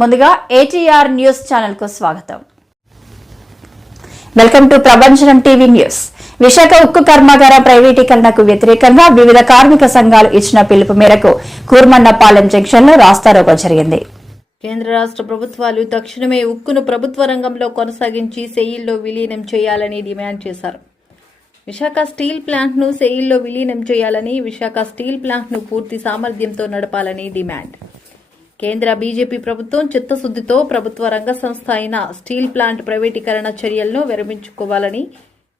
ముందుగా ATR news channel కు స్వాగతం. వెల్కమ్ టు ప్రభంజనం టీవీ న్యూస్. విశాఖ ఉక్కు కర్మాగార ప్రైవేటీకరణకు వ్యతిరేకంగా వివిధ కార్మిక సంఘాలు ఇచ్చిన పిలుపు మేరకు కూర్మన్నపాలెం జంక్షన్ లో రాస్తారోకో జరిగింది. కేంద్ర రాష్ట్ర ప్రభుత్వాలు తక్షణమే ఉక్కును ప్రభుత్వ రంగంలో కొనసాగించి సెయిల్లో విలీనం చేయాలని డిమాండ్ చేశారు. విశాఖ స్టీల్ ప్లాంట్ను సెయిల్లో విలీనం చేయాలని, విశాఖ స్టీల్ ప్లాంట్ను పూర్తి సామర్థ్యంతో నడపాలని డిమాండ్. కేంద్ర బీజేపీ ప్రభుత్వం చిత్తశుద్దితో ప్రభుత్వ రంగ సంస్థ అయిన స్టీల్ ప్లాంట్ ప్రైవేటీకరణ చర్యలను విరమించుకోవాలని,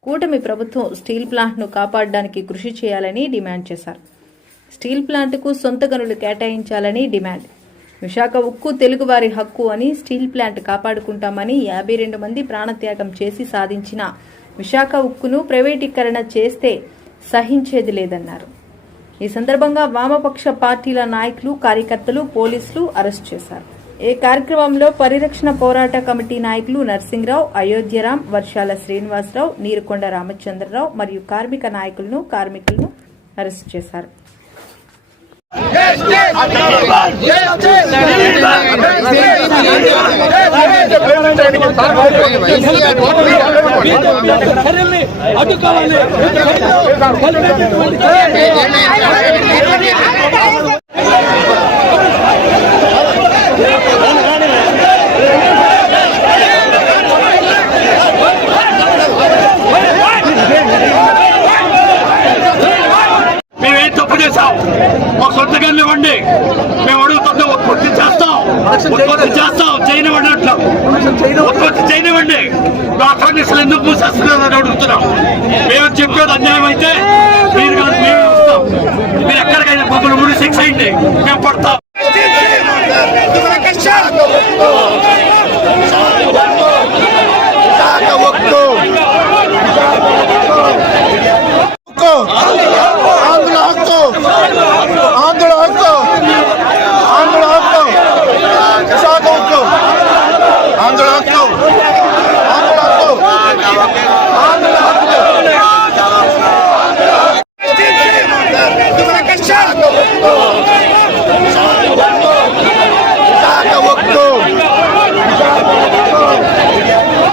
కూటమి ప్రభుత్వం స్టీల్ ప్లాంట్ను కాపాడడానికి కృషి చేయాలని డిమాండ్ చేశారు. స్టీల్ ప్లాంట్కు సొంత గనులు కేటాయించాలని డిమాండ్. విశాఖ ఉక్కు తెలుగువారి హక్కు అని, స్టీల్ ప్లాంట్ కాపాడుకుంటామని 52 మంది ప్రాణత్యాగం చేసి సాధించిన విశాఖ ఉక్కును ప్రైవేటీకరణ చేస్తే సహించేది లేదన్నారు. ఈ సందర్భంగా వామపక్ష పార్టీల నాయకులు, కార్యకర్తలు, పోలీసులు అరెస్ట్ చేశారు. ఈ కార్యక్రమంలో పరిరక్షణ పోరాట కమిటీ నాయకులు నర్సింగరావు, అయోధ్యరాం, వర్షాల శ్రీనివాసరావు, నీరుకొండ రామచంద్రరావు మరియు కార్మిక నాయకులను, కార్మికులను అరెస్ట్ చేశారు. మేమేం తప్పు చేశాం? మా సొంత గన్లు ఇవ్వండి, మేము అడుగుతుంటే ఉత్పత్తి చేస్తాం చేయనివ్వండి, అట్లా ఉత్పత్తి చేయనివ్వండి. మా కాంగ్రెస్లు ఎందుకు మూసేస్తున్నారని అడుగుతున్నాం. మేము చెప్పేది అన్యాయం అయితే మీరు కాదు, మేము వస్తాం. మీరు ఎక్కడికైనా మమ్మల్ని ముందు శిక్ష అయింది, మేము పడతాం. Go!